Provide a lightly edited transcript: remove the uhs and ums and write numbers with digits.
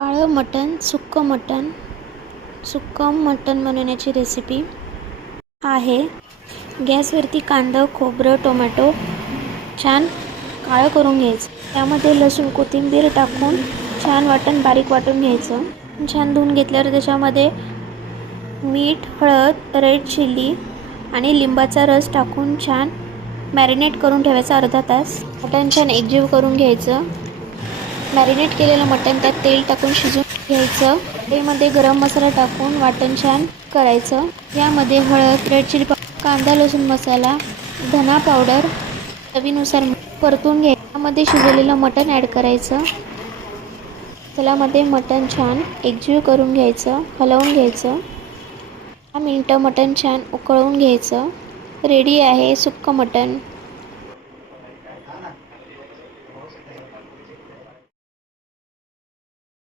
काळं मटण, सुक्कं मटण बनवण्याची रेसिपी आहे. गॅसवरती कांदा, खोबरं, टोमॅटो छान काळं करून घ्यायचं. त्यामध्ये लसूण, कोथिंबीर टाकून छान बारीक वाटून घ्यायचं. छान धुवून घेतल्यावर त्याच्यामध्ये मीठ, हळद, रेड चिली आणि लिंबाचा रस टाकून छान मॅरिनेट करून ठेवायचं अर्धा तास. मटण छान एकजीव करून घ्यायचं. मॅरिनेट केलेलं मटण त्यात तेल टाकून शिजवून घ्यायचं. त्यामध्ये गरम मसाला टाकून वाटण छान करायचं. यामध्ये हळद, रेड चिली पावडर, कांदा लसूण मसाला, धना पावडर चवीनुसार परतून घ्यायचं. त्यामध्ये शिजवलेलं मटण ॲड करायचं. त्यामध्ये मटण छान एकजीव करून घ्यायचं, हलवून घ्यायचं. 10 मिनिटं मटण छान उकळवून घ्यायचं. रेडी आहे सुक्कं मटण.